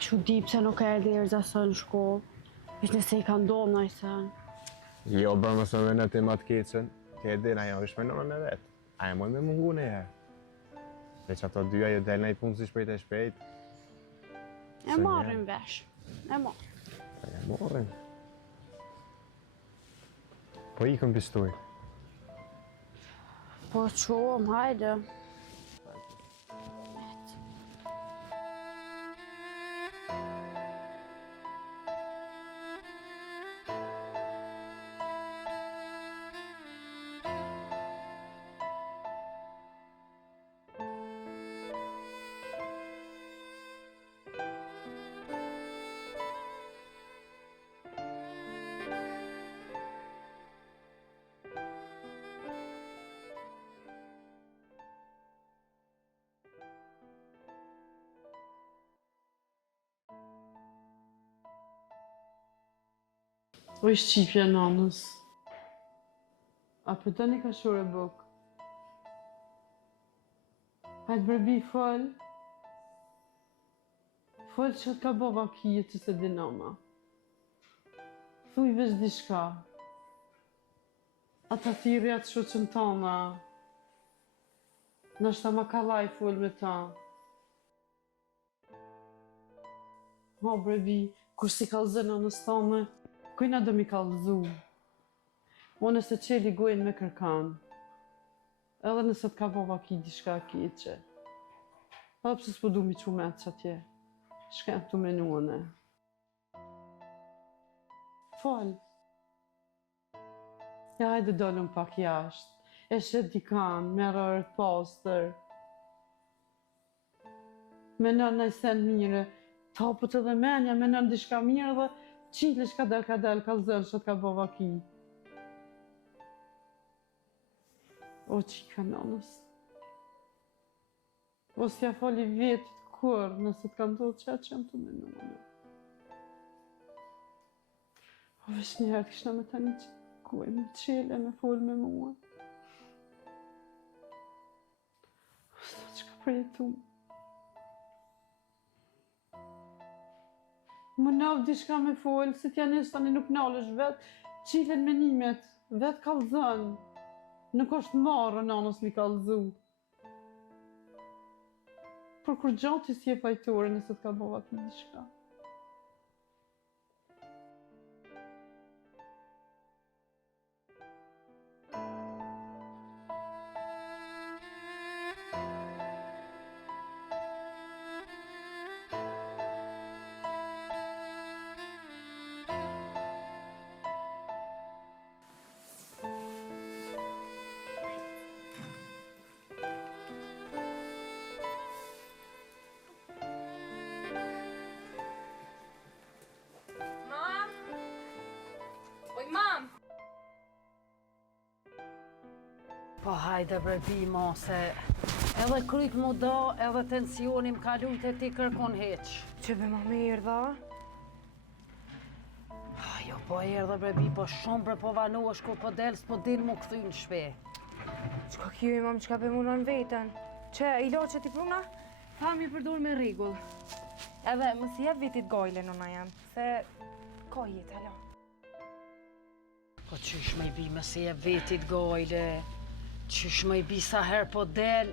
Që di pse nuk e erdhi Erza sot në shkollë. Veç nëse i ka ndonë në i sen. Jo, bërë më së në ti ma të keqen, ti e din, ajo është me nonën e vetë. Ajo mund me mungu në herë. Veç ato dyja ju del në i punë si shpejt e shpejt. E marrin vesh. E marrin. E marrin. Po ikëm pistuj. Po qohëm, hajde. O i shqipja nanës. A për të një ka shore buk? Hajtë brebi fol. Fol që të ka bova kije që se dinama. Thuj veç dishka. Ata thiri atë shoqën tona. Nështë ma ka laj fol me ta. Ha brebi, kur si kalëzën anës tome, kujna do mi kallëzu. O nëse qeli gojnë me kërkan. Edhe nëse të ka bova ki dishka keqe. Edhe pëse s'po du mi qumet që atje. Shkem të menuane. Fal. Ja hajde dollëm pak jashtë. E shet dikan, merë orët pastër. Menon në sen mire. Tapët edhe menja, menon dishka mirë dhe qitlish ka del, kalëzën që të ka bova ki. O qika nanës. O s'ja fali vetit kur, nëse të ka ndodhë që atë që jam të menuane. O vesh njëherë të kishna me tani që kuj, me qele, me folë me mua. O s'ta që ka përjetu. Më navë dishka me folë, si t'ja nësë tani nuk nalësh vetë, qilen menimet, vetë kalëzën. Nuk është marë nanës mi kalëzu. Por kur gjatë si e fajtore nëse t'ka bova ki dishka. Po hajde brebi ma se edhe kryt mu do, edhe tensionim ka lujt e ti kërkon heq. Që be ma me erdha? Jo po erdhe brebi, po shumë bre po vanu është ku po del, s'po din mu këthy në shpe. Qka kjo i mam, qka be mu në vetën? Që, i lo që ti pruna? Fami përdor me regull. Edhe më si jep vitit gojle nëna jam, se ka jetë, alo. Po qysh me i bi më si e vetit gojle, qysh me i bi sa her po del,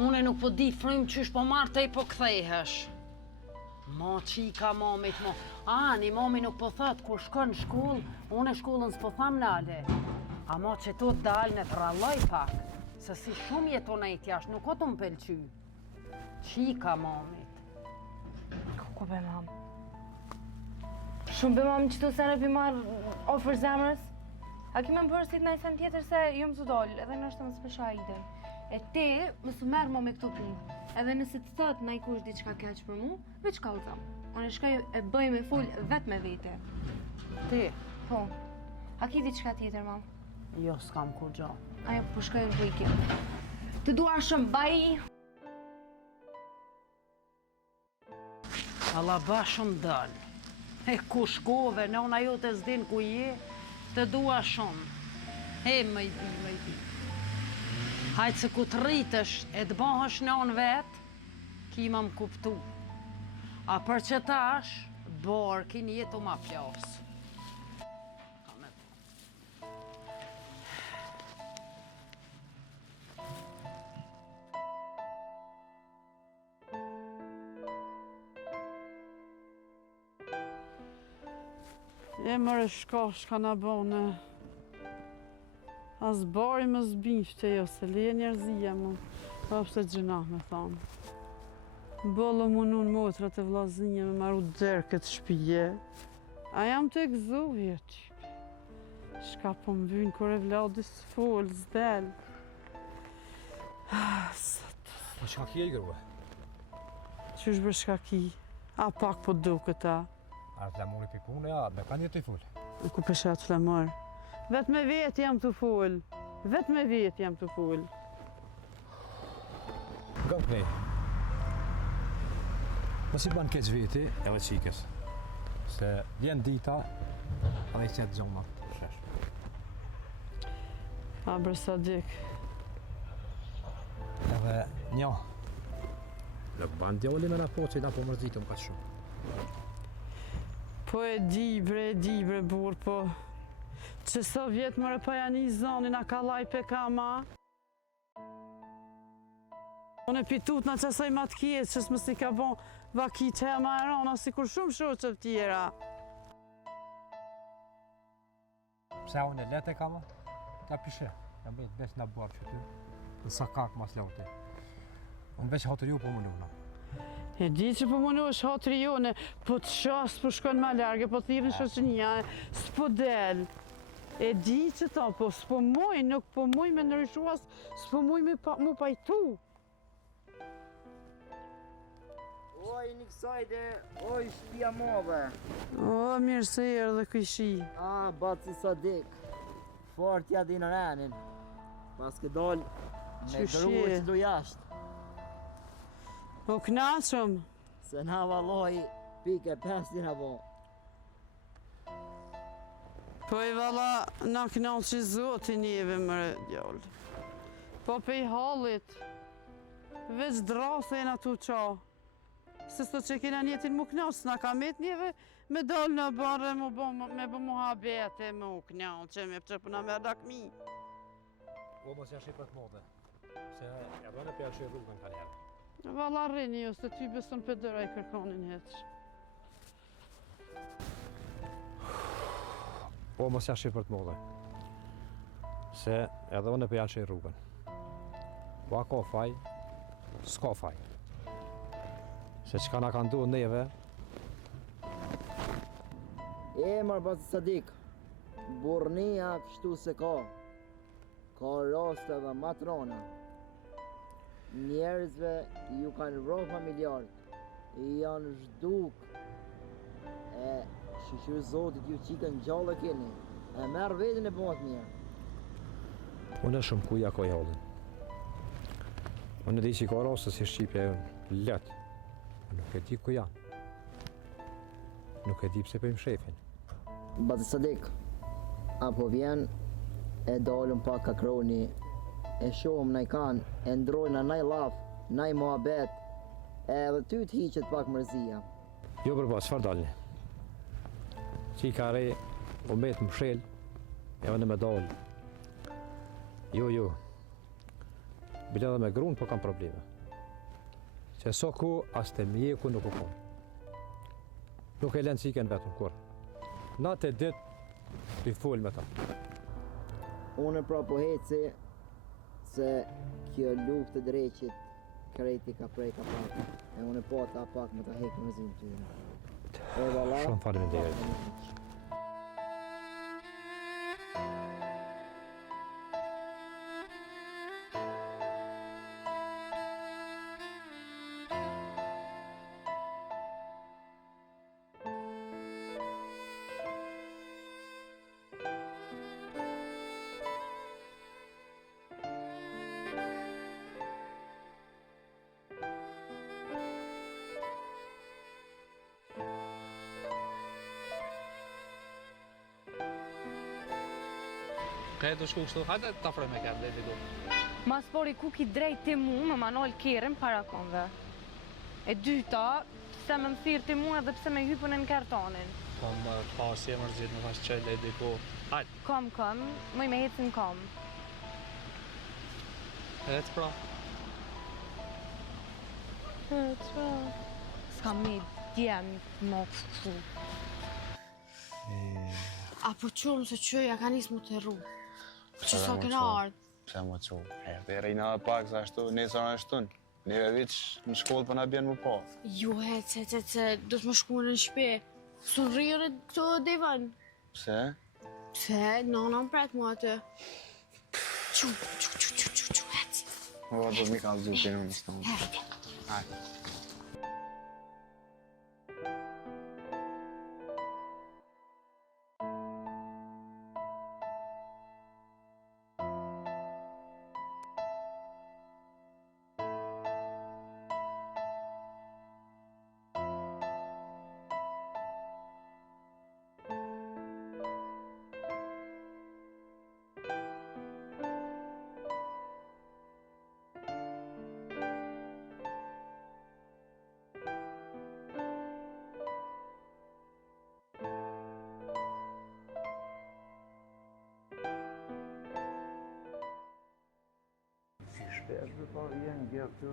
une nuk po di frim qysh po marrë te i po kthehesh. Ma qika mamit mo, ani mami nuk po thot kur shkon në shkoll, une shkollën s'po tham lale. Ama që tu t'dal në t'ralloj pak, se si shumë jeton e i t'jash, nuk o të më pelqy. Qika mamit. Ku be mam? Shumë be mam që tu sene pi marrë ofër zemrës? A ki me më bërë si t'na i sen tjetër se jo më su dollë, edhe nështë të më spesha idem. E ti më su merë mo me këto punë. Edhe nëse të thot na i kush diçka keq për mu, veç kallëzam. Unë shkoj e bëj me full vet me vete. Ti? Po. A ki diçka tjetër, mam? Jo, s'kam kur gjo. Ajo, po shkoj në pojkim. Të dua shumë, baj! Allah ba shumë dënë. E ku shkove, nona jo të zdin ku je, të dua shumë. He, më i bi, më i bi. Hajtë se ku të rritësh e të bahësh non vetë, ki ma më kuptu. A për që tash, borkin jetu ma plos. E mërë shka na bone. As bari më zbifte jo, se leje njerëzia mu. Pa pse gjëna me thamë. Bollë më nun motrat e vlazinje me maru derë këtë shpije. A jam të egzuvje, typ. Shka po më vynë kër e vladis folë, zdel. Po çka ki e grua? Qysh bërë shka ki? A pak po du këta. A flamuri pikune, ja, me kanë jetë i full. Ku peshat flamur? Vetë me vetë jam të full. Vetë me vetë jam të full. Gëpni. Mos I ban keq veti edhe qikës. Se vjen dita, edhe I qetë gjoma të shesh. A bre Sadik. Edhe njo. Nuk ban djoli me na po që I na po mërzitëm ka shumë. Po e di bre burr, po. Që sa vjetë mëre pa janë I zonin, a ka laj pe kama. Unë e pitut në qësaj ma të kjetë, që s'më si ka bon vaki që e ma erona, si kur shumë shoqët tjera. Pse unë e lete kama? Ta pishe. Jam bejt veç në buar që ty. Në sakak mas laute. Unë veç hatër ju po më luna. E di që po mënu është hatri jone, po të shas po shkon ma large, po thirën shoqënia, s'po del. E di që ta, po s'po muj, nuk po muj me ndryshuas, s'po muj me mu pajtu. Oj, një kësajde, oj, shtëpia move. O, mirë se erë dhe këshi. A, Baci Sadik, fort ja di në renin. Pas ke dol, me dërruë që du jashtë. O knaqëm. Se na valoj, pike 5 dina bo. Po I valla, na knaqë që zotin jeve mëre djallë. Po pe I hallit, veç drase e na tu qa. Se sot që kena njetin mu knaqë, na ka met njeve me dal në barë me bë muhabete, me u knaqë, me pëqëpëna me dakmi. O mos janë shqipër të modhe. Se ja do në pjallë që I rrugën ka njerë. Valla rrini jo, se ty beson për dëra I kërkonin heqë. Po mos janë shqipër të modhe. Se edhe unë e pjallë që I rrugën. Po a ka faj, s'ka faj. Se qka na ka ndu neve. E, marë Baci Sadik, burnia kështu se ka. Ka raste dhe matrona. Njerëzve ju kanë vro familjarët, janë zhduk, e shqyqyrë Zotit ju qikën gjallë keni, e merë vetën e bëmat mirë. Unë e shumë kuja ko jallin. Unë e di që I ka raste si Shqipja e unë letë. Nuk e di ku janë. Nuk e di pse për im shefin. Baci Sadik, apo vjen e dalëm pak ka kroni, e shohëm na I kanë, e ndrojnë na I laf, na I muhabet, edhe ty të hiqet pak mërzia. Jo përba, çfarë dalni? Që I ka re, u mbet më shel, e vënë me dalë. Jo. Bile edhe me grunë po kam probleme. Që so ku, as të mjeku nuk u kom. Nuk e lënë ciken vetëm kur. Natë e ditë, të I full me ta. Unë pra po heci, se kjo luftë të dreqit krejti ka prej ka pak, e unë po ta pak me ta hekë mërzim të tyre. Shumë faleminderit. Ka e do shku kështu, hajde ta afroj me kërë, dhe du. Mas pori ku ki drejt ti mu me manol kjerën para konve. E dyta, pse më thirr ti mua dhe pse me hypën në kartonin. Kam pasi e mërzit në pas qëllë e diko. Hajt, Kom, mëj me hecën kom. et pra. S'ka me djemë më kështu. Apo qumë se qëja ka nisë më të rru. Që sa më këna qumë? ardë. Pse më cu? Dhe rejna dhe pak, sa ashtu, nesër në shtun. Neve viç në shkollë për na bjen më po. Ju hece, do të më shku në shpe. Su rrirë të devan. Pse? Pse, nana më pret mua atë. Qu, hec. O, do mi ka lëzu për në stonë. Hajde. Shpesh për pa vjen nga këtu,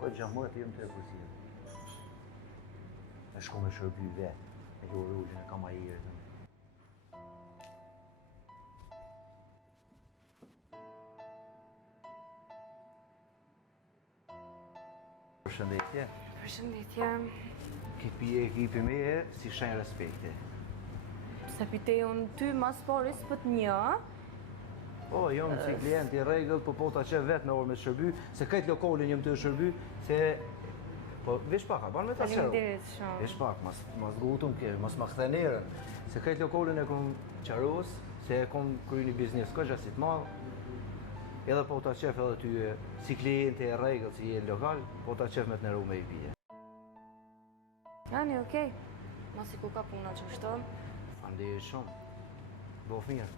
ko gjamët jem të ekusit. Me shko me shërby vetë, e lo rrugjën e kam ajerë. Përshëndetje. Përshëndetje. Kipi e ekipi me e si shenjë respekti. Pse pite unë ty mas poris pët një, Po, jam si klient i rregull, po ta qe vetë me orë me shërby, se këtë lokalin jam të shërby, se... Po, vish pak, a ban me ta qërë? faleminderit shumë. Vish pak, mas gutëm kërë, mas ma këthenere. Se këtë lokalin e kom qarus, se e kom kry një biznes këgja si të malë, edhe po ta qef edhe ty si klient i rregull, si je lokal, po ta qef me të nëru me i bije. Jani, okej. Mos i ku ka puna që shton. Faleminderit shumë. Bof mirë.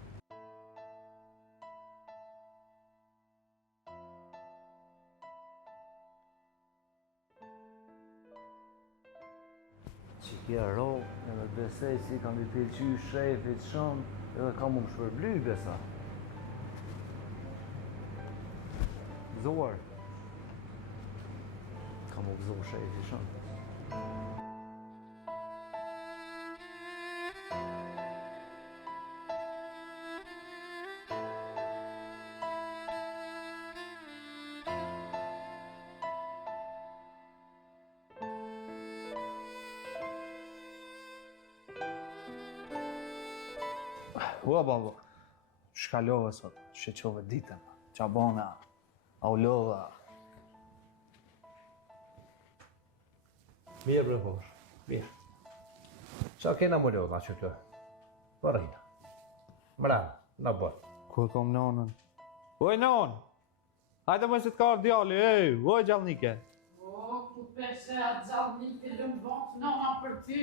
Që kja ro, edhe besej si kam i pilqy shefit shumë, edhe kam më shpërbly besa. Gëzuar. Kam më gëzu shefit shumë. Ua, babo, shkalove sot, sheqove ditën, qabona, aulova. Mirë bre hosh, mirë. Qa kena më lodha që të? Përrejna. Mra, në bërë. Ku e kom nonën? Oj, non! Hajde më se të ka ardhë djalli, ej, oj gjallnike. O, ku peshe atë gjallnike lëmë bëndë nona për ty.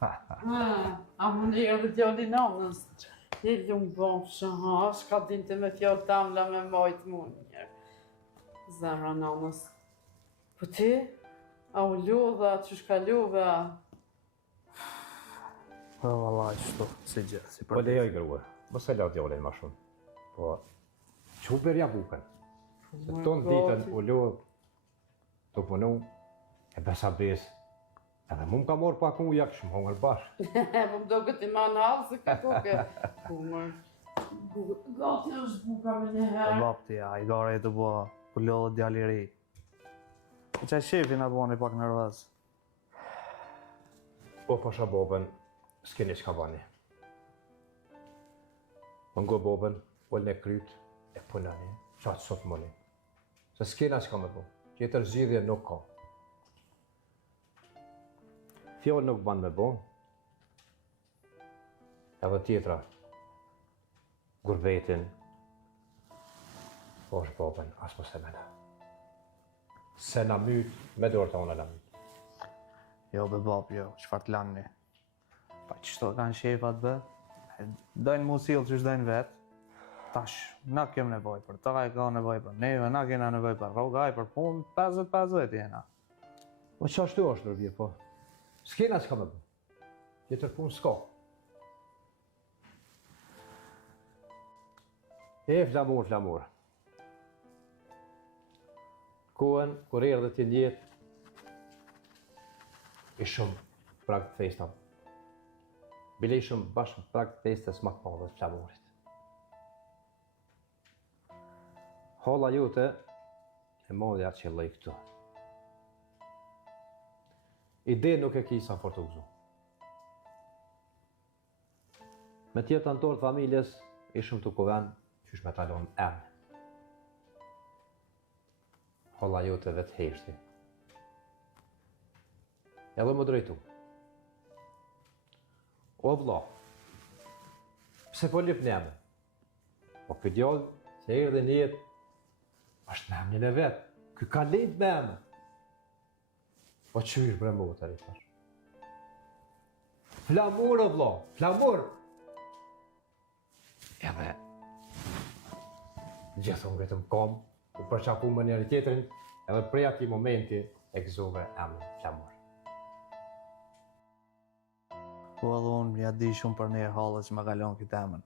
A më në edhe djalli nonës. E lëmë bëndë shëha, shka din të me fjallë tamla me majtë mu njërë. Zemra nonës. Po ti? A u lodha, që shka lodha? Po, vallaj, shto, si gjë, si Po lejoj grue, mos e la djallin ma shumë. Po, që u berja buken. Se tonë ditën u lodh, të punu, e besa bes. Edhe mu më ka morë pak uja këshë më hongër bashkë. Po më do këtë i ma në halë se ka koke. Kumër. Gati është buka me një Po herë. bapti, a i gara e të bua, ku lodhë djalli ri. Po qaj shefin a bua një pak nervaz. Po pasha bobën, s'keni qka bani. Më ngo bobën, ullën e kryt, e punani, qatë sot mëni. Se s'kena qka me bo, tjetër zgjidhje nuk ka. Fjallë nuk ban me bo. Edhe tjetra, gurbetin, po është bobën, as mos e mena. Se na myt, me dorë ta unë na myt. Jo, be bab, jo, qëfar të lanni. Pa qështo kanë shefat bë, dojnë mu silë që shdojnë vetë. Tash, na kem nevoj për ta, e ka nevoj për neve, na kena nevoj për rogaj, për punë, 50-50 jena. Po që ashtu është rëbje, po. S'kena që ka me bë. Tjetër punë s'ka. Flamur. Kohën, kur erdhe t'jen jetë, i shumë prag të festa. Bile i shumë bashkë prag të festës më të madhe të flamurit. Holla jote e modhe atë që lej këtu. Ide nuk e kisa për të gëzu. Me tjetë antorë të familjes, ishëm të kuven, qysh me talon emë. Holla jote vetë heshti. Edhe më drejtu. O vlla, pse po lip në emë? Po këtë djallë, se erdhe një jetë, është në emnin e vetë, kë ka lejt me emë. Po qysh bre më të rritësh? Flamur o vlla, flamur! Edhe, gjithon vetëm kom, u përqapu më njëri tjetrin, edhe prej ati momenti e gëzove emrin flamur. Po edhe unë ja di shumë për një halë që më kalon këtë emën.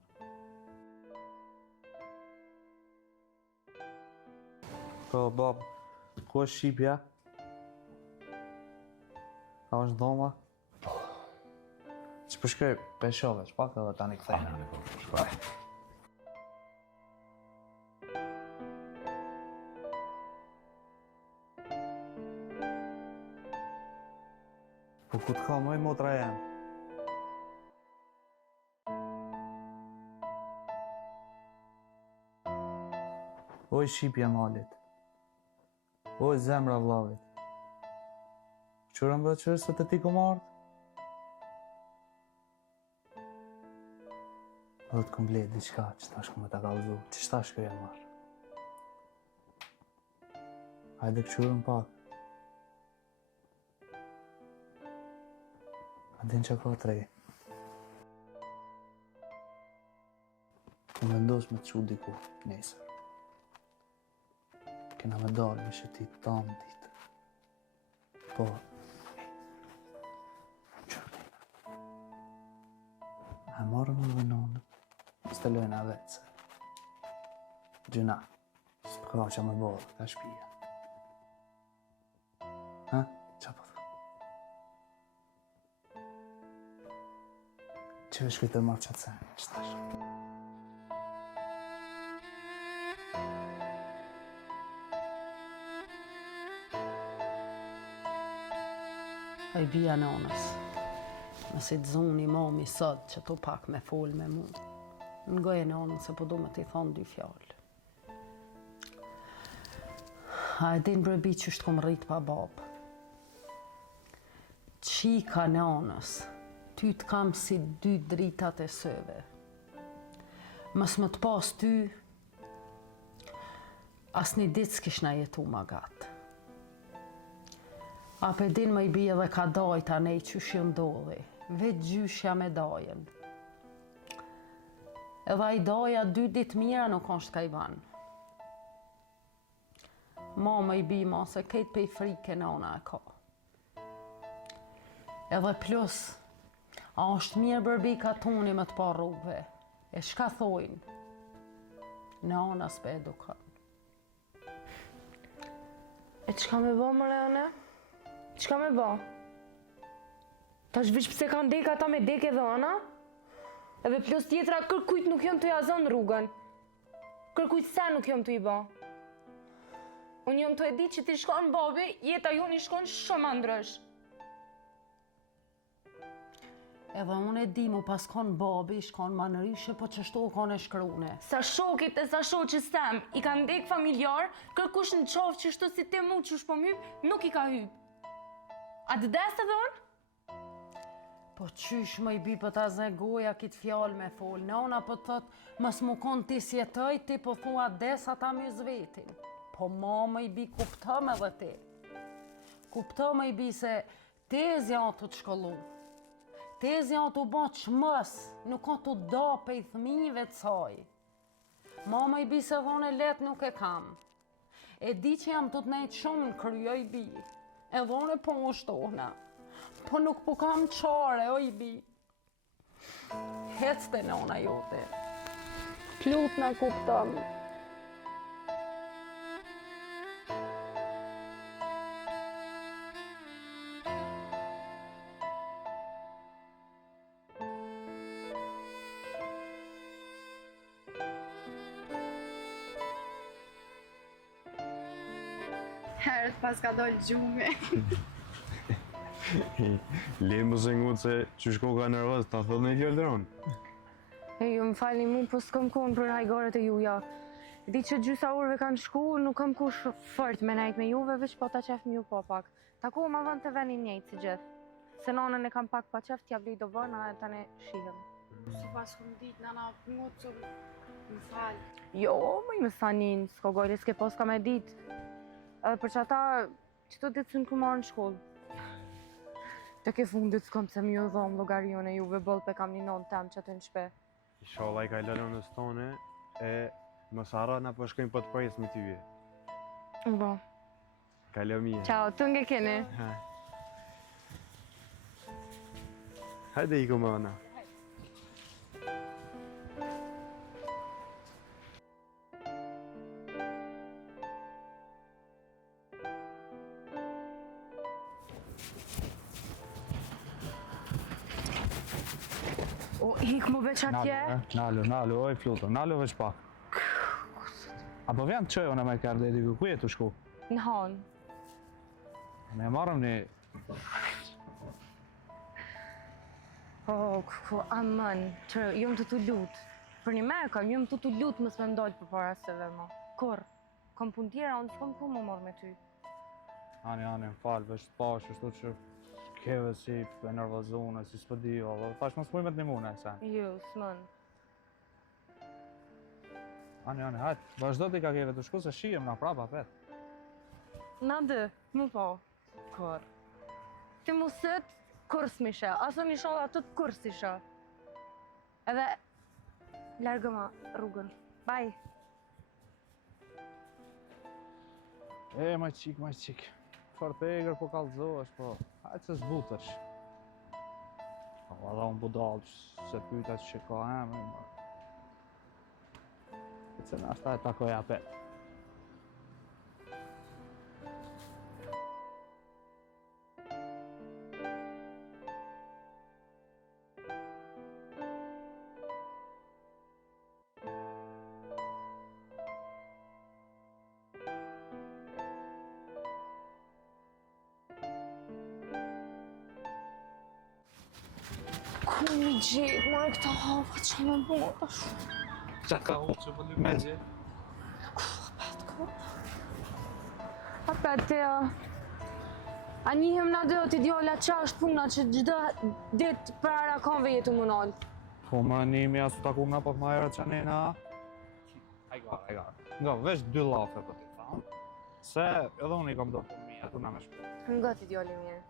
Po, bab, ku është Shqipja? A është dhoma? Po. Që përshkoj peshove, që pak edhe tani këthejnë. Në përshkoj. Po ku të ka mëj motra jenë? Oj Shqipja malit. Oj zemra vllavit. Qërën bë qërë se të ti ku martë? Dhe të këm blejt diqka që ta shku me ta kalzu, që shta shku e marë. Hajde këqyrën pak. A din që ka të rejë. Ku vendos me të qu diku, nesër. Kena me dalë me shëtit tamë ditë. Po, qërëpina. A marrë më dhe nënë, së të lojnë a vetë se. Gjuna, së përka që me bodhë, ka shpija. Ha? Qa po thë? Që e shkujtër marë qatë sen, që tash? A i bia nonës, nëse të zoni mami sot që tu pak me fol me mu, në gojë nonën se po du me t'i thonë dy fjallë. A e din brebi që shtë kom rrit pa babë. Qika nonës, ty të kam si dy dritat e sëve. Mës më të pas ty, as një ditë s'kish na jetu ma gatë. A pe din më i bie dhe ka dajt a nej që shi ndodhi, vetë gjyshja me dajen. Edhe i daja 2 ditë mira nuk është ka i vanë. Mama i bie ma se kejt pe i frike nana e ka. Edhe plus, a është mirë bërbi ka toni më të pa rrugve, e shka thojnë? Nana s'pe edukan. E qka me bo, më Leone? Qka me bo? Ta shvish pëse kanë dek ata me dek edhe ana? Edhe plus tjetra kërkujt nuk jom të jazon rrugën. Kërkujt se nuk jom të i bo. Unë jom të e di që ti shkon babi, jeta ju një shkon shumë andrësh. Edhe unë e di mu pas kon babi, shkon ma në ryshe, po që shto kon e shkrune. Sa shokit e sa shoqës tem, i kanë dek familjar, kërkush në qofë që shto si te mu që shpo myp, nuk i ka hyp. A të desë edhe unë? Po qysh më i bi për ta zë goja kitë fjallë me folë. Nona po të thot, mës mu konë ti sjetoj, ti po thua des ata me zvetin. Po mama i bi kuptëm edhe ti. Kuptëm i bi se tezi janë të shkollu. Tezi janë të bo qmës, nuk ka të do pe i thmive të saj. Mama i bi se dhone let nuk e kam. E di që jam të të nejtë shumë në kryo i bi. Edhe unë po më shtohna. Po nuk po kam qare, o i bi. Hec të nona jote. Plut na kupton. Herët pas ka dollë gjume. Le më se ngut se që shko ka nervoz, ta thot në Gjeldron. E ju më falni mu, po s'kom kohën për hajgaret e juja. Di që gjysa orëve kanë shku, nuk kam kush fort me najt me juve, veç po ta qef me ju po pak. Ta ku ma vënd të venin njejtë si gjithë. Se nonën e kam pak pa qef, t'ja vli do vërna dhe tani shihem. Si pas këm dit, nana, ngutëm, më falë. Jo, më i më sanin, s'ko gojle s'ke pos ka me dit. Edhe për që ata, që të ditë s'në ku marrë në shkollë. Të ke fundit s'kom se mi u dhomë logarion e juve bëllë pe kam një nonë tem që të në shpe. Inshallah i ka lënë në stone, e mos harro na po shkojmë po të pres me ty. Bo. Kalo mie. Ciao, të nge keni. Hajde i komana. O, ik mu veç atje. Nalo, oj flutër, nalo veç pak. Apo vjen të qojë në me kërë dhe diku, ku je të shku? Në hanë. Me marrëm një... O, aman, që jom të lutë. Për një merë kam, jom të lutë mësë me ndollë për para sëve, ma. Kur? Kam pun tjera, unë s'kom ku më morë me ty. Ani, më falë, veç të pash, është të që keve si e nervozune, si s'pë di, dhe thash mos mujmet një mune, e sen. Jo, s'mën. Ani, hajtë, vazhdo t'i ka keve të shku, se shijem nga prapa, pet. Na dë, më po. Kur? Ti mu sët, kur s'mishe, aso një sholla të kur s'ishe. Edhe, largëma rrugën. Bye. E, ma qik. Fort e egrë po kallëzohesh, po hajtë se zbutësh. Po, edhe unë budalë se pyta që ka emri, ma. E që në ashta e takoj apet. Ku mi gjithë, more këta hava, që me bërë është? Qa ka hu që pëllu me gjithë? Apet të ja. A njëhem na dhe o t'i djolla qa është puna që gjithë ditë për ara konve jetu më nalë. Po më njëmi asu taku nga pak ma era që njëna. Hajgar. Nga veç 2 lafe për t'i thamë. Se edhe unë i kam do për mi, atu nga me shpër. Nga t'i djolli mirë.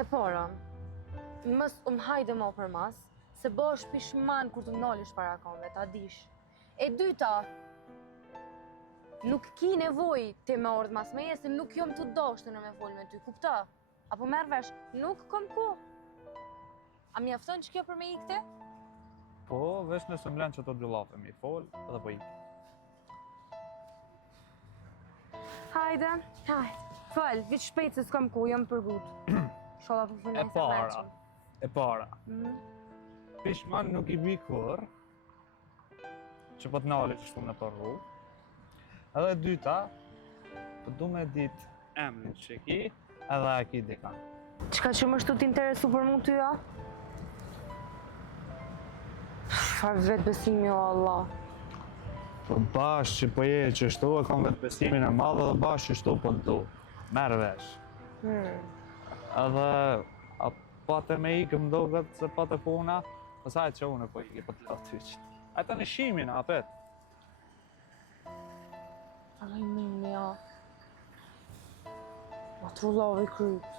E para, mës hajde mo për mas, se bësh pishman kur të nalish para konve, ta dish. E dyta, nuk ki nevoj të me ordë mas meje, se nuk jom të doshtë në me folë me ty, kupta? Apo merë vesh, nuk kom ku. A mjafton që kjo për me ikte? Po, veç nëse më lenë që të 2 lafe mi folë, edhe po ikë. Hajde. Fal, vit shpejt se s'kam ku, jam përgut. Sholla për fënej se mërqëm. E para. Pishman nuk i bi kur, që po t'nali që shtu në për rrugë. Edhe dyta, po du me dit emrin që ki, edhe e ki dika. Qka që më shtu t'interesu për mu ty, ja? Farë vetë besimi o Allah. Po bashkë që po je që shtu e kam vetë besimin e madhe dhe bashkë që shtu po t'du. Merë vesh. Edhe pate me ikë më doget se pate puna, pësaj që unë po ikë po t'la ty që. Ajta në shimin, apet. Ai mimi, ja. Ma trullove kryt.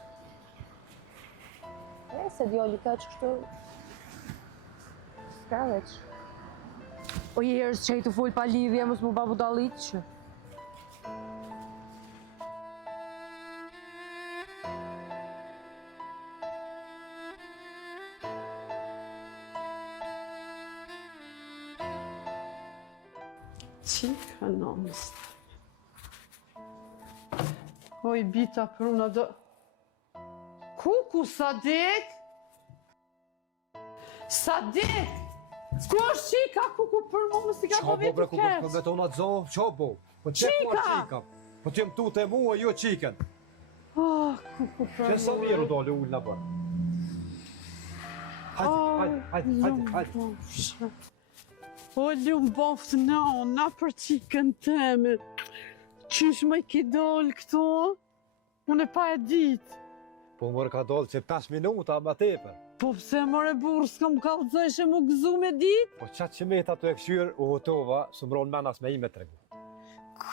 E se djali ka që kështu... S'ka veç. O jerës që i të full pa lidhje, mos mu babu dalit që. Qika nëmës. Oj, bita për unë do... Kuku, Sadik! Sadik! Ku është qika, kuku për mu, më si ka po vitë Ku betona të zohë, qobo? Po që po qika? Po të jem tu të mua, jo qiken. Kuku për mu. Që sa mirë u dole ullë në bërë. Hajde. O, lumë boftë na për qikën teme. Qysh më i ki dollë këto? Unë e pa e ditë. Po mërë ka dollë që 5 minuta më tepe. Po pse mërë burë s'kam kalëzëshe më gëzu me ditë? Po qatë që me ta të e këshyrë u hotova, së mbronë menas me i me tregu.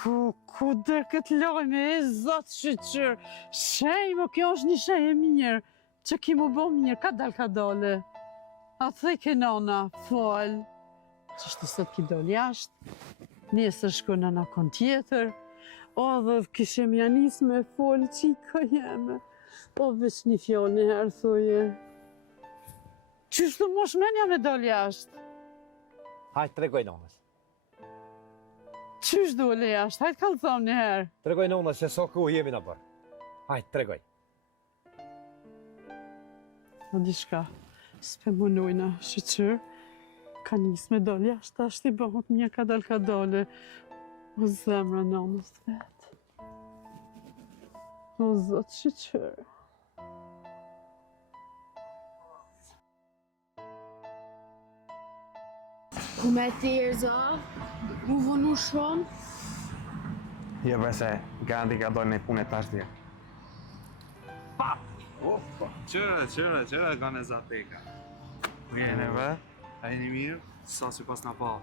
Ku dërë këtë lojme, e zotë shqyqyrë. Shejmo, kjo është një shej e mirë. Që ki mu bo mirë, ka dole. A thej ke nona, fol. Që shtë sot ki dole jashtë, nesër shko në nakon tjetër. O, dhe kishe mjanis me fol qiko jeme. O, veç një fjallë një herë, thoje. Qështë të mosh menja me dole jashtë? Hajtë, tregoj nonës. Qështë dole jashtë? Hajtë kalëzom një herë. Tregoj nonës se so ku jemi në bërë. Hajtë, tregoj. O di shka, s'pe munojna, shqyqyr. Ka njës me dole jashtë, ashtë i bëhot mje ka dole. O zemra nonës të vetë. O zotë shqyqyr. Ku me tjerë, zë? Mu vënu shumë? Je vese, Gandhi ka dojnë një punë e tash dje. Opa, qëre, ka në zateka. Mirën e ve, a jeni mirë? Sa si pas në pa.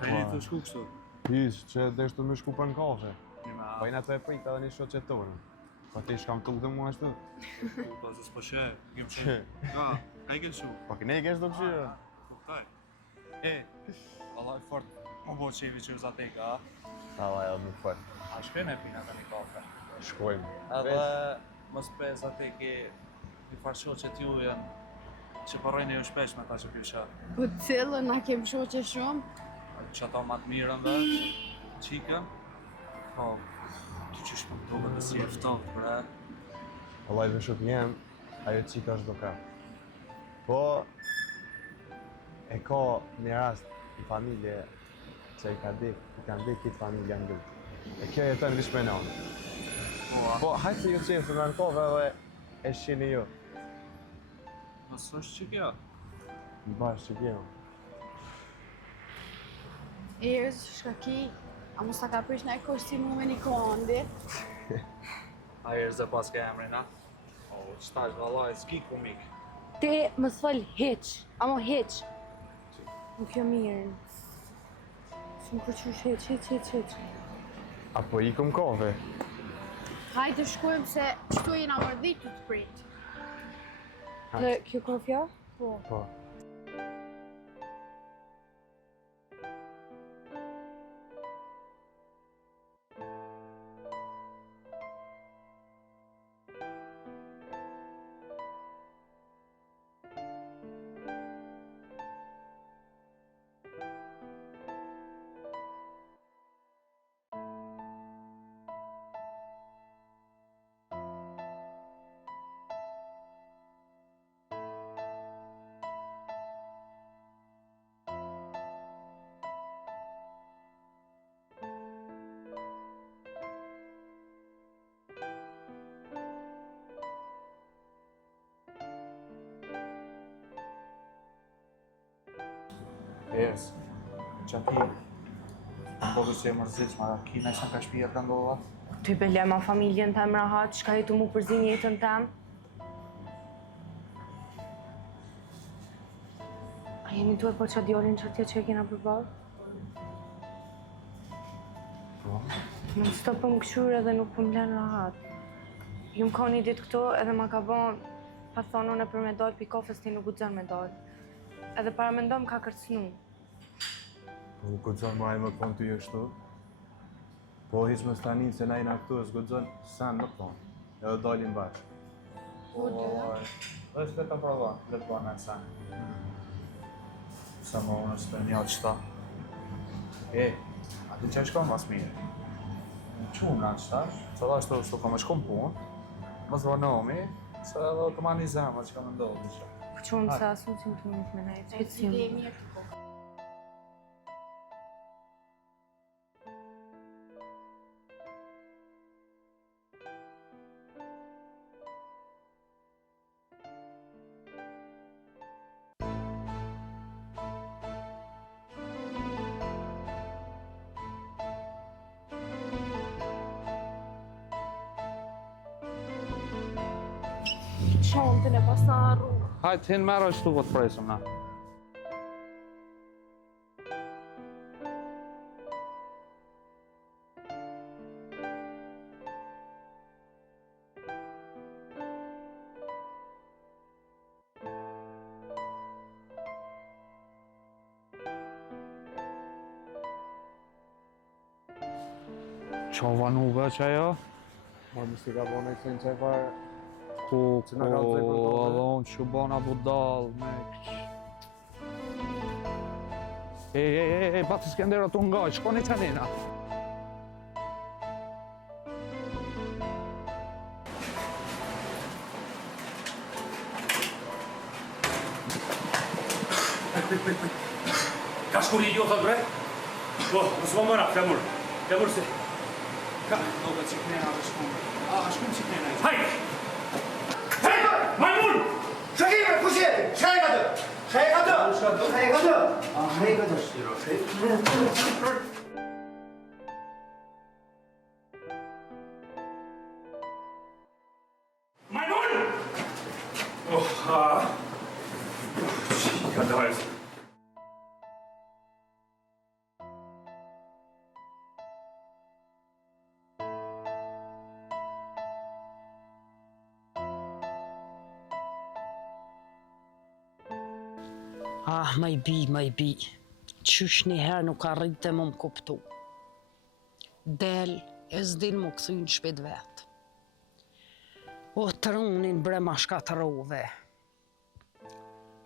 Ka jeni të shku kështu? Hish, që deshtu me shku për në kafe. Po jena të e prit edhe një shoqet tonë. Po ti shkam tuk dhe mua ashtu. Po zë s'po shë, kem shë. Ka i kënë shu? Po këne i kesh do këshyre. Kuptaj. Allah e fort, më bo qevi që zateka, a? Allah e më fort. A shkojnë e pina të një kafe? Shkojmë. Edhe mos pe zateki i farsho që t'ju janë që përrojnë ju shpesh me ta që pjusha. Po cilën na kem shoqe shumë? Që ato ma të mirën dhe, qikën, po, ty që shpëm duke dhe si eftot, bre. Allah i vëshut njem, ajo qika është do ka. Po, e ka një rast në familje që i kanë dik kitë familja në duke. E kjo jetën vish me nënë. Po, hajtë se ju qenë se në në kove dhe e shqini ju. Nësë është që kjo? Në bashkë që kjo. Erës, shka ki, a mos ta ka prish në e kostimu me një kondi? A erës dhe pas ke emrin, a? O, qëtash valaj, s'ki komik. Ti më s'fal hiq, amo hiq. Nuk jo mirë. Shumë kërqysh hiq. Apo i këm kove? Hajde shkojmë se qëtu jena mërditu të prit. Dhe kjo kofja? Po. Erës, që ati, po dhe që e mërzit, ma kina isha ka shpija të ndodhat? Ty bele ma familjen tem rahat, shka jetu mu përzin jetën tem. A jeni tu e po qa djolin që atje që e kena përbal? Po? Nuk stopëm këshur edhe nuk pëm len rahat. Ju më ka një ditë këto edhe ma ka bon, pa thonë unë e për me dojë pi kofës ti nuk u dzën me dojë. Edhe para me ndom ka kërcnu. Po u gudzon ma e më konë ty jështu. Po hiq më stanin se na i në këtu e s'gudzon sen më konë. Edhe dalim bashkë. Oj, dhe shte të prova, dhe të bërë në sen. Sa më unë s'pe një qëta. Ti që shkon mas mirë. Qumë nga në qëtash, që da shtu ka me shkon punë, më zvonomi, se edhe të ma një zemë që ka me ndodhë. Qëmë sa asu që më të mund me nejtë, specim. Qontën e pas në arru. Hajtë, hinë merë shtu po të presëm na. Qa vanuve që ajo? Ma mështë ka bënë e kësën që e farë. Ku, Që na ka dhej për tonë, edhe unë që bona budal, me këq. Ej, bati Skendera të ngaj, shkoni të nina. Ka shkuri jo, thot bre? Po, nësë më mëra, flemur si. Ka, do ka qiknena dhe shkun. A, shkun qiknena i. Hajde! Majmun! Shakime, kush jeti? Shka e ka të? Shka e ka të? Shka e ka të? A, shka e ka të? Majmun! Ka të hajës. Ah, ma i bi. Qysh një herë nuk arrite më kuptu. Del, e s'din më këthy në shpit vetë. O të runin bre ma shka të rove.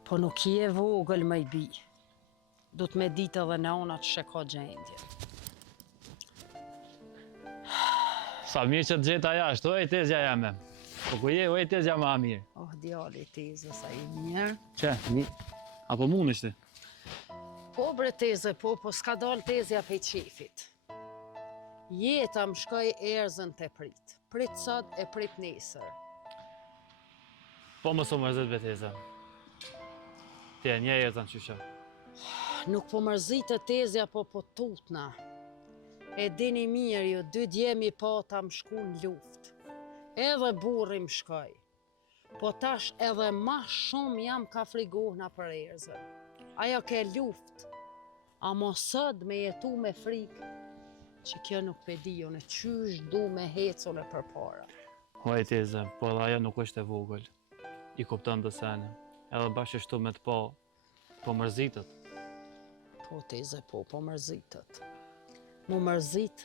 Po nuk je vogël ma i bi. Du të me ditë edhe në ona që sheko gjendje. Sa mirë që të gjeta jashtë, oj tezja jame. Po ku je, oj tezja ma mirë. Oh, djali tezë, sa i mirë. Që? Apo mund ishte? Po bre teze, po s'ka dal tezja pej qefit. Jeta më shkoj erzën të prit. Prit sot e prit nesër. Po më so mërzit beteza. Te, një erzën qysha. Nuk po mërzit të tezja, po tutna. E dini mirë ju, dy djemi pa ta më shku në luft. Edhe burri më shkoj. Po tash edhe ma shumë jam ka frigohna për erzën. Ajo ke luft. A mos sot me jetu me frikë, që kjo nuk pedi, unë qysh du me hecune për para. Oj teze, po edhe ajo nuk është e vogël. I kupton të sene. Edhe bashkështu me të po mërzitët. Po teze, po mërzitët. Mu mërzit,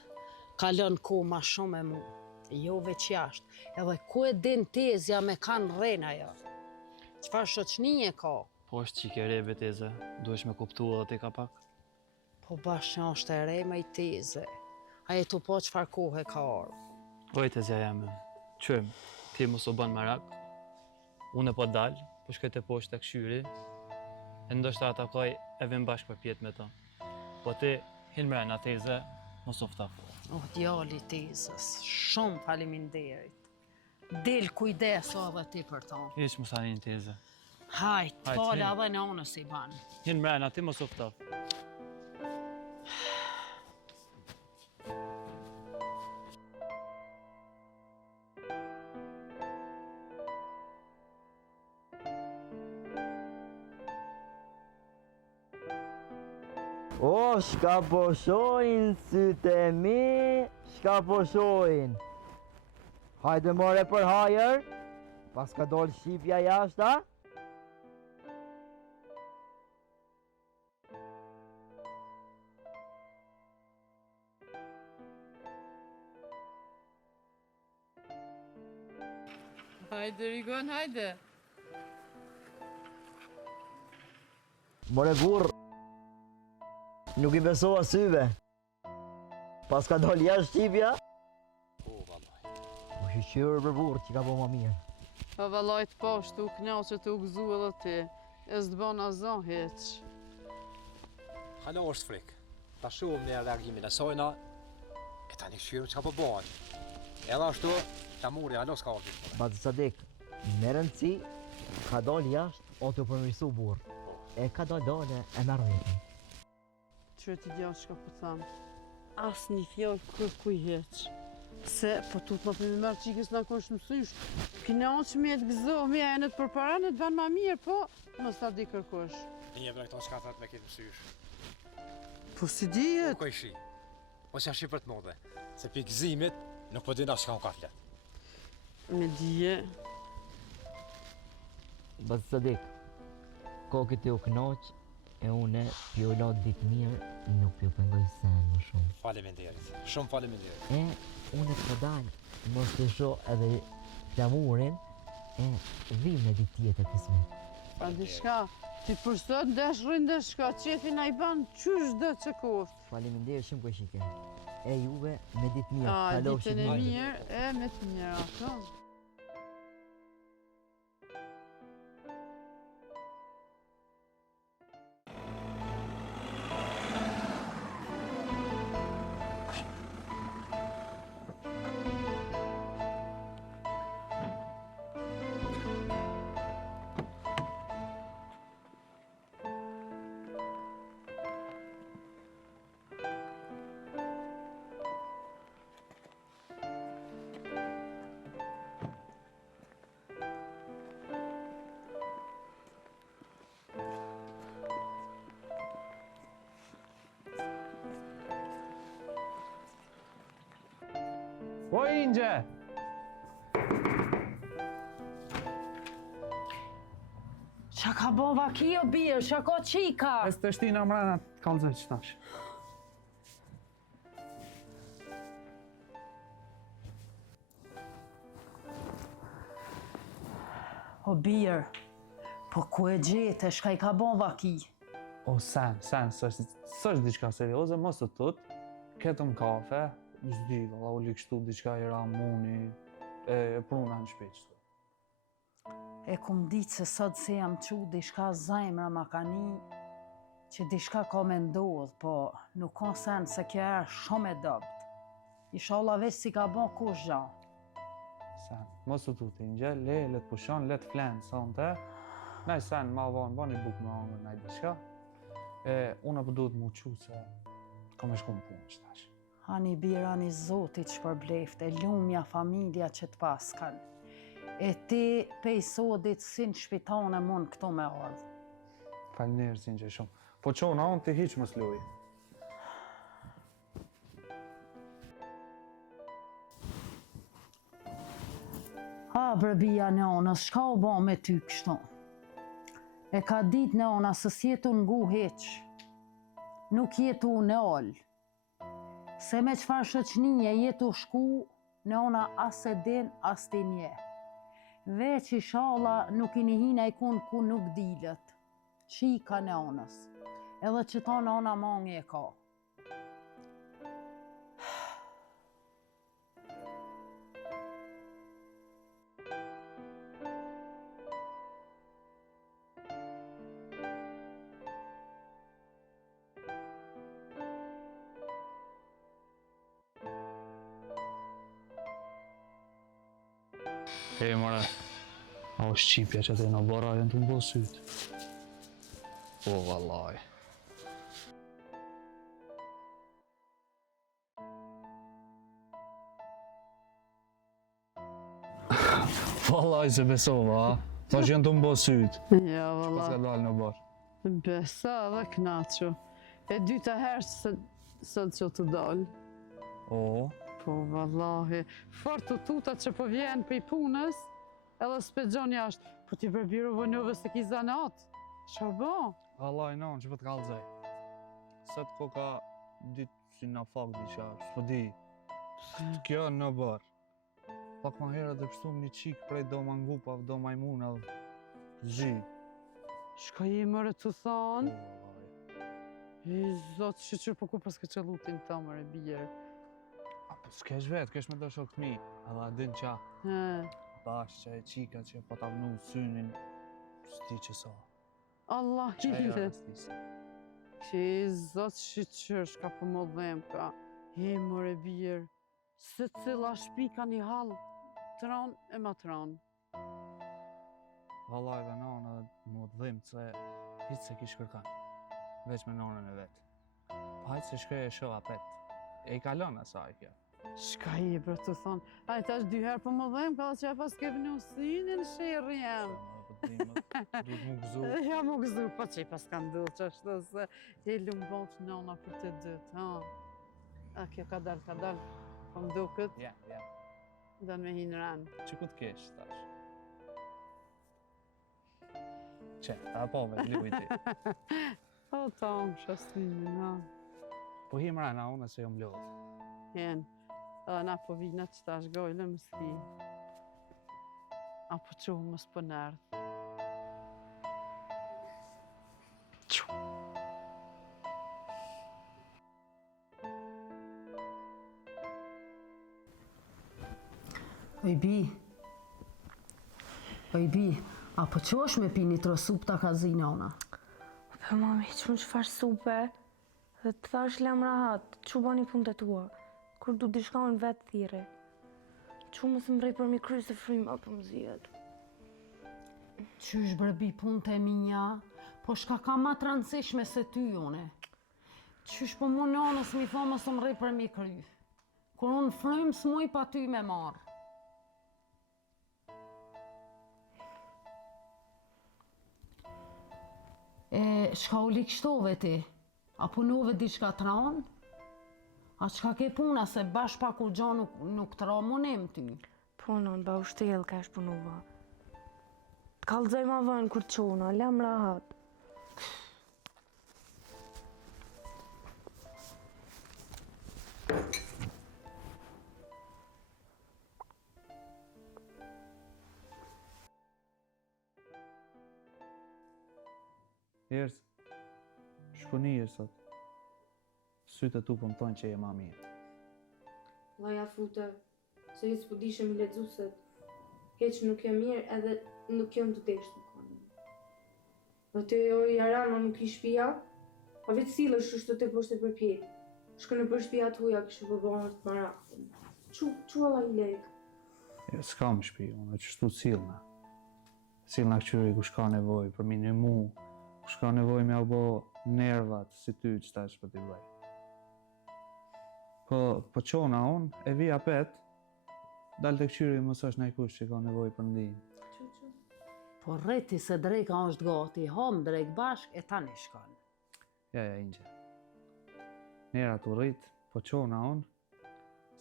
kalon ku ma shumë e mu. Jo veç jashtë, edhe ku e din tezja me kanë rena jo. Qfar shoqnije ka? Po është qike re beteze, duhesh me kuptu edhe ti ka pak. Po bashkë që është e re me i teze. A e tu po qfar kohë e ka arë. Oj tezja jame, qëm, ti mos u bën marak. Unë po dalë, po shkoj te poshtë e këshyri, e ndoshta atakoj e vim bashkë për pjetë me ta. Po ti, hin mrena teze, mos u ftaf. Oh, djali tezës, shumë faleminderit. Del kujdeso edhe ti për ta. Ish mos anin teze. Hajt, fale edhe në onës i banë. Hin mrena, ti mos u ftaf. O, shka po shojnë sytë e mi, shka po shojnë. Hajde more për hajër, pas ka dollë shqipja jashta. Hajde, Rigon, hajde. More burr, nuk I besova syve. Pas ka dal jashtë Shqipja? Po, vallaj. U shqyrë për burë që ka po ma mirë. Pa vallaj të pashtu, u knaqe të u gëzu edhe ti. E s'të bën azon heq. Hala është frikë. Ta shumë në reagimin e sajna, e tani shqyrë që ka po bëhen. Edhe ashtu, ta muri, alo s'ka ordi. Bazë Sadik, në rëndësi, ka dal jashtë o të përmirësu burë. E ka dale e merë vetën. Që ti dja që ka po thamë. As një fjallë kërkuj heq. Se, po tut më për më mërë qikës në konë shmësysh. Kina që me e të gëzo, me e në të përpara në të banë ma mirë, po më sa di kërkosh. Një vre këto shka thët me këtë mësysh. Po si dijet? Nuk e shi. Ose janë shi për të modhe. Se pi gëzimit, nuk po dina shka unë ka flet. Me dije. Bazë Sadik, kokët e u knaqë, e une pjo latë ditë mirë, nuk pjo pëngoj sen më shumë. Faleminderit. Shumë faleminderit. E une të dalë, mos të sho edhe flamurin, e vim në ditë tjetër kismet. Pa di shka, ti përstot ndesh rrinë ndesh shka, qefi na i banë qysh dhe që koftë. Faleminderit shumë për shike. E juve me ditë mirë. A, kalofshi ditën e mirë. mirë, e me të mirë ato. Po Ingje! Qa ka bova ki o birë, qa ka qika? E së të shtina mrena të kalzoj që tash. O birë, po ku e gjete, shka i ka bova ki? O sen, s'është diçka serioze, mos të tut. Ketëm kafe, s'di, valla u likështu diçka i ramuni, e pruna në shpeq. E kum ditë se sot se jam qu diçka zajmra ma ka ni, që diçka ka me ndodh, po nuk ka sen se kjo erë shumë e dobt. Inshallah veç si ka bon kush gja. Sen, mos të tut, Ingje, le të pushon, le të flenë, sonte. Nej sen, ma vonë, bani buk me angër, nej diçka. E, unë po duhet mu qu se ka me shku në punë që tash. Ani bira ani zotit që përbleft, e lumja familja që të paskan. E ti pej sodit si në shpitane mund këto me ardhë. Faleminderit Ingje shumë. Po qona unë ti hiq mos luj. Ha, brebia nënës, shka u ba me ty kështu? E ka dit nëna se s'jetu ngu heq. Nuk jetu në oll. Se me qfar shëqnije jetu shku, nëna as e din, as ti nje. Veç i shala nuk i njihina i kun ku nuk dilet. Qika nënës. Edhe që ta nëna mangi e ka. E mora, a o shqipja që të në bara janë të më bo sytë. Po, vallaj. Vallaj se besova, a? Ta që janë të më bo sytë. Ja, Pas valla. ka dalë në barë. Besa dhe knaqo. E dyta herë sot që të dalë. O, Po, vallahi. Fort të tuta që po vjen për i punës, edhe s'pe gjon jashtë. Po ti bërbiru vënove se ki zanat. Qa bo? vallaj non, që për të kalëzaj. Sot ko ka ditë si në fakt diqa, s'po di. Kjo në barë. Pak ma herë dhe pështum një qikë prej do mangupa, do majmun edhe zhi. Shka je mërë të thonë? O, vallaj. I zotë shqyqyr, po ku pas ke që lutin ta mërë bjerë. S'kesh vetë, kesh me do shok fmi. Edhe adin qa, bash që e qika që po ta vnu synin, s'ti që sa. Allah Qa e hile. rastisi. Që i zot shqyqër shka për më dhem ka. He more birë, se cila shpi ka një halë, tran e ma tran. Vallaj ve nana edhe më dhim se hiç se kish kërkan. Veç me nanën e vetë. Pa hajtë se shkrej e shoh apet. E i kalon asaj kjo. Shka i për të thonë, hajtë tash 2 herë për më dhem, ka që e pas ke vënë usinin shërë jam. Duhet mu gëzu. Ja më gëzu, po që i pas ka ndodhë që ashtë se e lumbot nana për të dytë, ha. A, kjo ka dalë, po më duket, Ja. dhe me hinë ranë. Që ku t'kesh tash? Qe, ta po me liu i ti. O, ta më shastinin, ha. Po him rana unë se jom lodhë. Hen, edhe na po vina që ta shgojle më s'ki. Apo qohë më s'po nërth. Oj bi, apo që është me pi një tro sup të kazinona? Po mami, që më qëfar supe? Dhe të thash lem rahat, që bani punë të tua? Kur du t'i shkaun vetë thire. Që më së mbrej për mi kry se frima për më zjetë. Qysh bërbi punë të minja, po shka ka ma të rëndësishme se ty une. Qysh po mu nënës mi thonë më së mrej për mi kry. Kur unë frymë s'muj pa ty me marë. E, shka u likështove ti? A punove diçka të ranë? A qka ke puna se bash pa kur gjo nuk të ranë munem ty? Punon, ba u shtel ka është punova. T'kallëzoj ma vënë kur t'qona, lem rahat. Njerës, shkoni e sot. Sytë tu po më thonë që e ma mirë. Laja fute, se hisë po dishe mi ledzuset. Keq nuk e mirë edhe nuk jam të deshtë në kone. Dhe të oj jarana nuk i shpia, a vetë silë është të poshte për pjetë. Shkë në për shpia të huja kështë përbërë të marakën. Që alla i lekë? E, s'kam shpi, unë e qështu cilna. Cilna këqyri ku shka nevoj për mi në mu, ku shka nevoj me abo nervat si ty që ta është për t'i bëj. Po qona unë, e vi apet, dalë të këqyri mos është najkush që ka nevoj për ndihmë. Po rreti se drejka është gati, hom drejk bashk e tani shkon. Ja, Inge. Nera të rrit, po qona unë,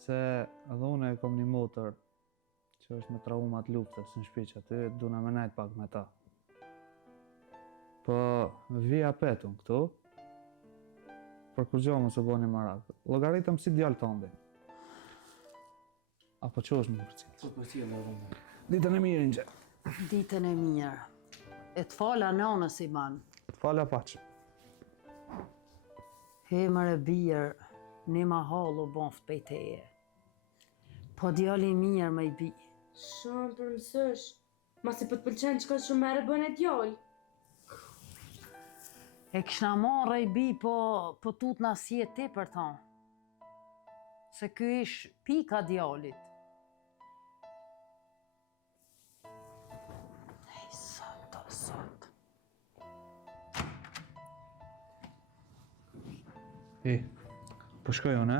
se edhe unë e kom një motor që është me traumat luftës në shpi që aty, duna me najt pak me ta. Po vi apetun këtu, për kur gjo më se bo një marak. Logaritëm si djallë të ndi. Apo që është më përcilë? Po përcilë e rëmë. Ditën e mirë, Inge. Ditën e mirë. E të fala nënës i banë. Të fala paqë. Hemër e birë, një ma halë u bonft pejteje. Po djali mirë me i bi. Shumë për mësësh, ma se për të pëlqen që ka shumë mere bën e djallë. E kishna marrë i bi, po tut na si e ti për ta. Se ky ish pika djalit. Ej, sot. Po shkoj unë,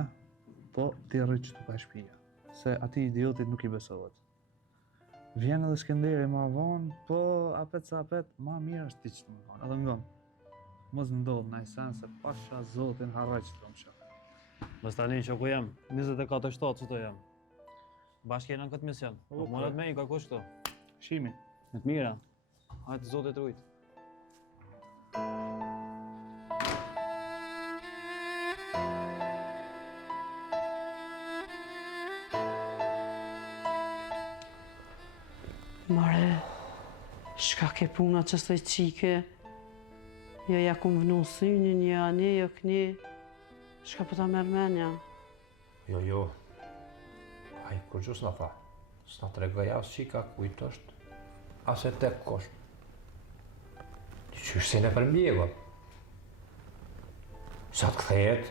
po ti rrit që të ka shpia. Se ati idiotit nuk i besohet. Vjen edhe Skenderi ma vonë, po apet sa apet, ma mirë është ti që të më vonë. Edhe më vonë, mos ndodhë në i sen se pasha zotin haraj që të më shakë. Mos tani që ku jam, 24/7 që të jam. Bashkë jena në këtë mision. Po mëllet me i ka kush këto. Shimi. Në të mira. Hajtë zotit rujtë. Mare, shka ke puna që së qike? Jo ja ku më vënu synin, jo ane, jo këni. Shka po ta merr menja? Jo, Ai, kur gjus në tha, s'na tregoj as qika kujt është, as e tek kosh. Ti qysh se në përmjeva. Sa të kthejet,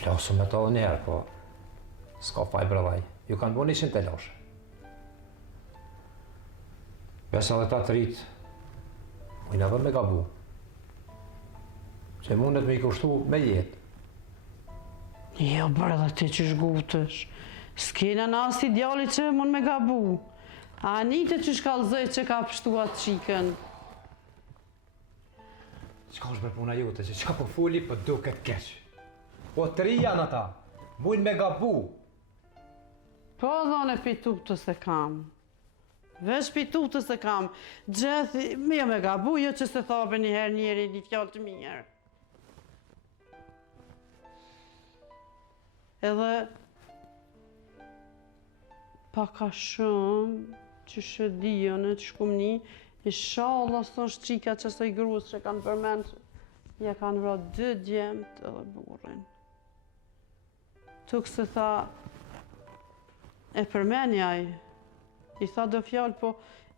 flasëm me ta dhe njerë, po s'ka faj brëvaj, ju kanë bo 100 të lashe. Besa dhe ta të rritë, mujnë edhe me gabu, që mundet me i kushtu me jetë. Jo, bërë dhe ti që shgutësh. S'kena në as ideali që mund me gabu. A Anita që shkallëzoj që ka pështu atë qikën. Qka është bërë puna jote, që qka po foli për do këtë keqë? Po të ri janë ata, mujnë me gabu. Po dhone pitub të se kam. Vesh pitub të se kam. Gjithi, me gabu, jo që se thabe njëherë njëri një fjallë të mirë. Edhe paka shumë që shëdijone që shkumni, inshallah së është qika që së i gruës që kanë përmend, ja kanë vra 2 djemët edhe burrin. Tuk se tha, e përmenjaj, i tha do fjallë, po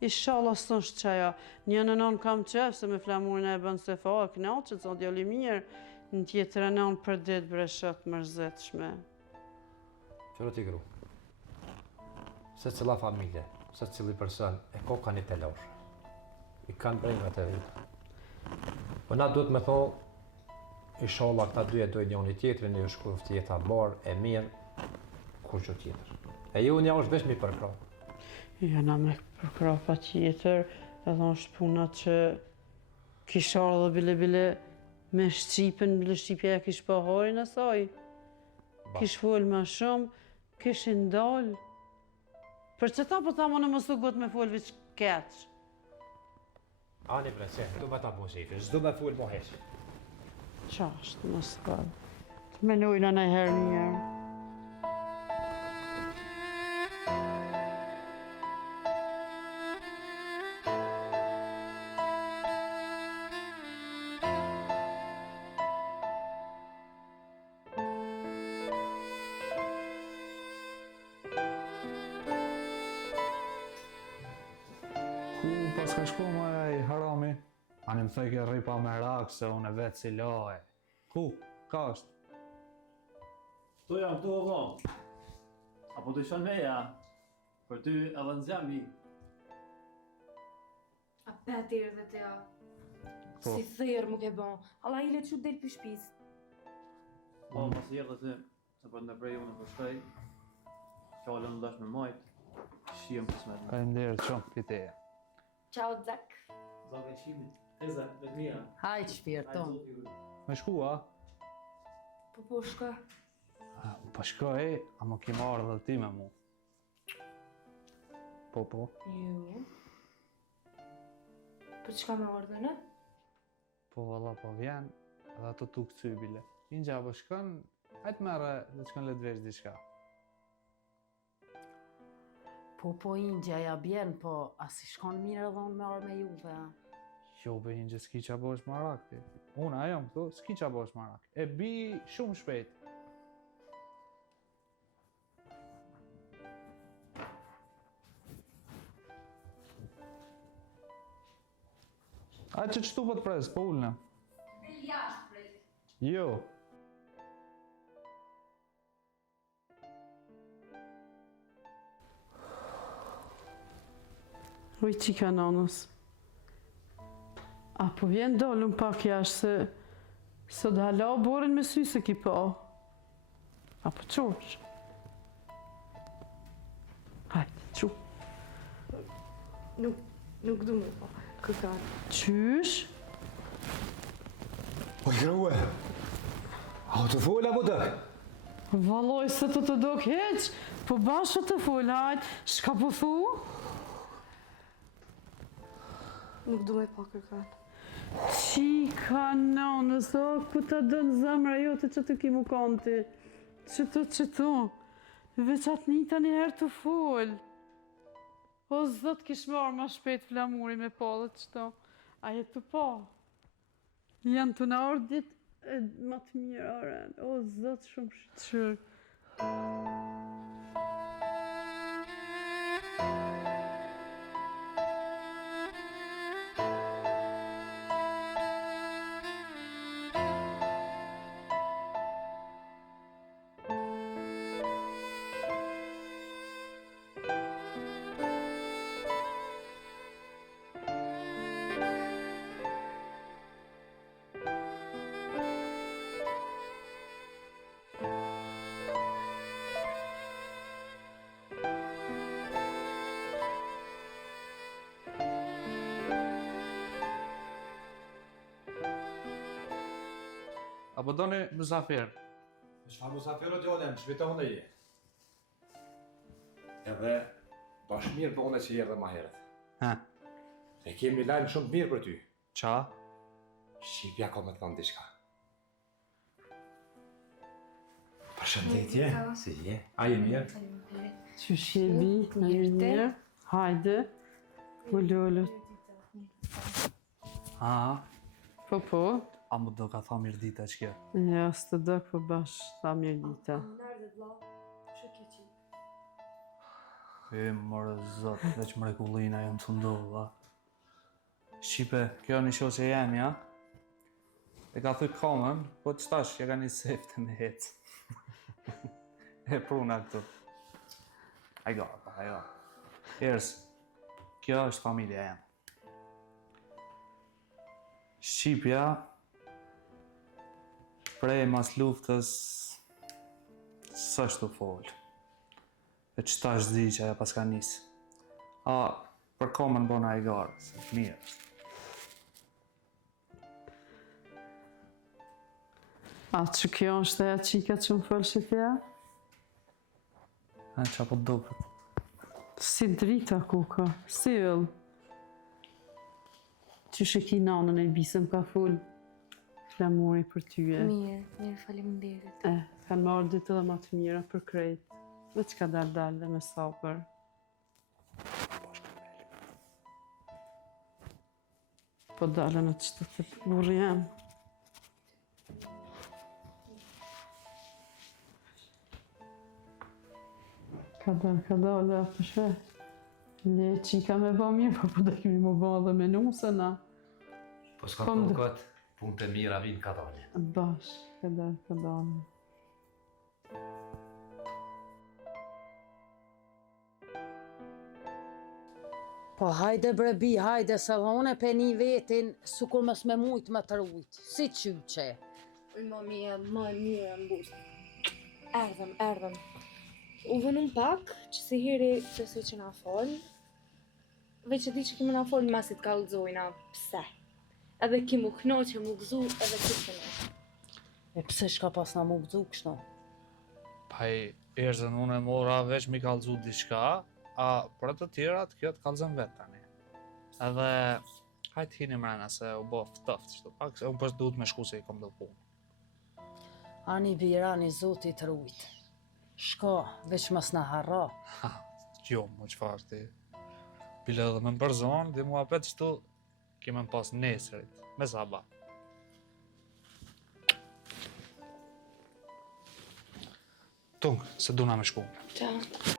inshallah së është qaja. Një në nënë kam qef se me flamurin e bënë se fa, e knaqët, sa djali mirë, në tjetër e nënë për ditë breshet mërzetshme. Qërë t'i gru, se cila familje, se cili person e ko ka një të loshë. I kanë brejme të vitë. Po na duhet me tho, inshallah këta dyja dojnë njëni tjetërin, një shkurf tjeta marë, e mirë, kur që tjetër. E ju një është vesh mi përkra. Jena me përkra pa tjetër, edhe është puna që kish ardhë bile me Shqipën, bile Shqipja e kish pëhorin e saj. Kish folë ma shumë, kish i ndalë. Për që ta po ta më në mësu gotë me folë vëq keqë. Ani bre, se, du me ta bu shifi, zdu me folë mo heqë. Qashtë, më s'kallë. Të menojnë në herë njerë. Ku pas ka shku më i harami? Ani më thëj ke rripa me rak se unë e vetë si laje. Ku? Ka është? Tu jam këtu o vëmë. Apo të shon meja, për ty edhe në zjami. A petir dhe të ja. Po. Si thërë mu ke bon. Alla i le që del për shpis. Po, mas i edhe ty, se për në prej unë përshkaj, fjallën në dash me majtë, shiem për smetë. Ka i ndirë qëmë piteja. Ciao, Zak. Zake qimit, teza, dhe mija. Hajt shpirton. Me shku, a? Po shka. Po shkoj, a më ki marrë dhe ti me mu. Po. Ju. Për çka me ordën, e? Po valla po vjen, edhe ato tuk cybile. Inja po shkon, hajtë merre dhe shkon le të vesh diçka. Po, Indja ja bjen, po as i shkon mirë edhe unë me orë me juve, a? Jo be Inja, s'ki qa bosh marak ti. Unë ajo më këtu, s'ki qa bosh marak. E bi shumë shpejt. A që qëtu po të pres, po ullëne? Jashtë pres. Jo. Oj, qika nanës. A po vjen dollën pak jashtë se dhe hala borin me sy se ki pa. A po qosh? Hajde, qu. Nuk du mu po. Kërkan. Qysh? Po i grue, a o të fola mu të? Valoj se të dok heq, po bashkë të folajt, shka po thu? Nuk du me pa kërkan. Qika nanës, o, ku ta dënë zemra jote që të ki mu kanti. Qëto. Veç atë njëta një herë të fol. O, zot kish marrë ma shpejt flamuri me pa dhe qëto. A jetë të pa. Janë të në ordit e ma të mirë aren. O, zot shumë shqyqër. Apo doni musafir? Çfarë musafiro djallem, shpitohën e je. Edhe bash mirë për unë që je edhe ma herët. Ha? E kemi lajmë shumë mirë për ty. Qa? Shqipja ka me të thonë diçka. Përshëndetje, si je? A je mirë? Që shjebi, mirë. Hajde. Ullullu. A, Po. a mu do ka tha mirë dita që kjo? Ja, së të dëk për bash, tha mirë dita. E, mërë zot, veç mrekullina jam të ndodha. Shqipe, kjo një shoqe e jem, ja? E ka thuj kamën, po që tash, ja ka një sefte me hecë. E pruna këtu. Ajga. Ers, kjo është familja jem. Shqipja, prej mas luftës, s'është të folë. E që ta është zi që aja pas ka njësë. A, për komën bona e garë, se mirë. A që kjo është e qika që më fëllë që tja? A, që apo dukët? Si drita kuka, si ëllë. Që shë nanën e bisëm ka full flamuri për tyje. Mirë, faleminderit. Kanë marrë ditë edhe ma të mira për krejt. Dhe që ka dalë me sapër. Po dalë në të qëtë të burë jam. Ka dalë, përshve. Le qika me ba mirë, po da kemi më ba dhe me nusë, na. Po s'ka kohët, punë të mira vinë ka dalë. Bash, ka dalë. Po hajde brebi, hajde, se dhe unë e pe një vetin, su kur mës me mujt me të rujt. Si qyqe? Mami e më mirë në busë. Erdhëm. U vënëm pak, që si hiri që si që na folë, veç e di që kemi na folë masit ka lëzojna, pse? Edhe ki mu knoqe, mu gëzu, edhe që që në. E pse shka pas na mu gëzu kështu? Paj, erzën unë e mora veç mi kalëzu diçka, a për të tjerat kjo të kalëzën vetë tani. Edhe, hajtë hini mrena se u bo ftoft, shtu pak, se unë përsh duhet me shku se i kom do punë. Ani bira, ani zotit rujt. Shko, veç mas na harra. Ha, jo, më qëfar ti. Bile edhe me më përzon, dhe mua petë shtu, kime më pas nesërit, me zaba. Tung, se duna me shku. Ciao.